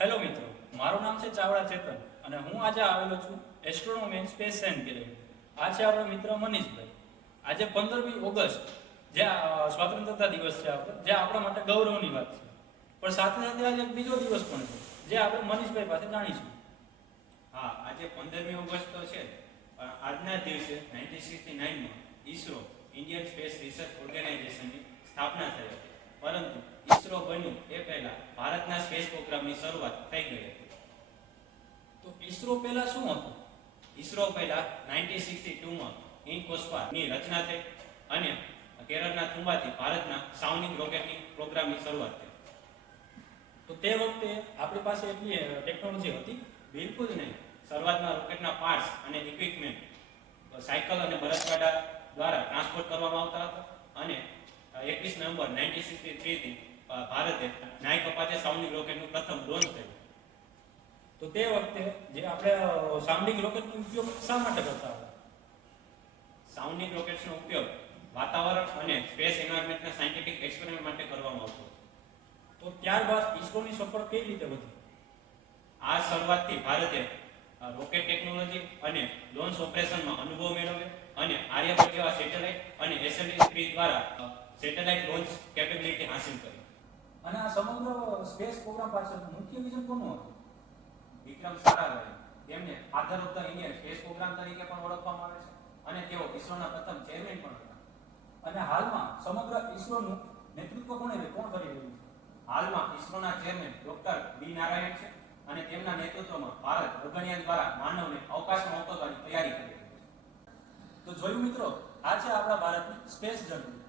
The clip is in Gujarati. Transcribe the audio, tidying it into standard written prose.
હેલો મિત્રો, મારું નામ છે ચાવડા ચેતન અને હું આજે આવેલો છું astronomy and space science gallery. આ છે આપણો મિત્ર મનીષભાઈ. આજે 15મી ઓગસ્ટ જે સ્વતંત્રતા દિવસ છે આપણો, જે આપણા માટે ગૌરવની વાત છે. પણ સાથે સાથે આજે એક બીજો દિવસ પણ છે જે આપણે મનીષભાઈ પાસે જાણીશું. હા, આજે 15મી ઓગસ્ટ તો છે, પણ આજના દિવસે 1969માં ઈસરો ઇન્ડિયન સ્પેસ રિસર્ચ ઓર્ગેનાઇઝેશનની સ્થાપના થઈ હતી. પરંતુ ઈસરો બન્યું એ પહેલા ભારતના સ્પેસ પ્રોગ્રામની શરૂઆત થઈ ગઈ હતી. તો ઈસરો પહેલા શું હતું? ઈસરો પહેલા 1962માં ઇનકોસ્પાની રચના થઈ અને કેરળના તુંબાથી ભારતના સાઉન્ડિંગ રોકેટની પ્રોગ્રામની શરૂઆત થઈ. તો તે વખતે આપણી પાસે એટલી ટેકનોલોજી હતી? બિલકુલ નહીં. શરૂઆતમાં રોકેટના પાર્ટ્સ અને ઇક્વિપમેન્ટ સાયકલ અને બળદગાડા દ્વારા ટ્રાન્સપોર્ટ કરવામાં આવતા હતા અને 21 નવેમ્બર 1963 થી ભારતે નાઇક અપાચે સાઉન્ડિંગ રોકેટનું પ્રથમ લોન્ચ થયું. તો તે વખતે જે આપણે સાઉન્ડિંગ રોકેટનો ઉપયોગ શા માટે કરતા હતા? સાઉન્ડિંગ રોકેટ્સનો ઉપયોગ વાતાવરણ અને સ્પેસ એન્વાયરમેન્ટના સાયન્ટિફિક એક્સપેરિમેન્ટ માટે કરવામાં આવતો હતો. તો ત્યારબાદ ઈસરોની સફળ કેવી રીતે વધી? આ શરૂઆતથી ભારતે રોકેટ ટેકનોલોજી અને લોન્ચ ઓપરેશનમાં અનુભવ મેળવ્યો અને આર્યભટ્ટ જેવા સેટેલાઇટ અને SLV-3 દ્વારા સેટેલાઇટ લોન્ચ કેપેબિલિટી હાંસલ કરી. અને આ સમગ્ર સ્પેસ પ્રોગ્રામ પાછળનું મુખ્ય વિઝન કોનું હતું? વિક્રમ સારાભાઈ, તેમને father of the Indian space programme તરીકે પણ ઓળખવામાં આવે છે અને તેઓ ઈસરોના પ્રથમ ચેરમેન પણ હતા. અને હાલમાં સમગ્ર ઈસરોનું નેતૃત્વ કોણ કરી રહ્યું છે? હાલમાં ઈસરોના ચેરમેન ડોક્ટર બી નારાયણ છે અને તેમના નેતૃત્વમાં ભારત ગગનયાન દ્વારા માનવને અવકાશમાં મોકલવાની તૈયારી કરી રહ્યું છે. તો જોયું મિત્રો, આ છે આપણા ભારતની સ્પેસ જર્ની.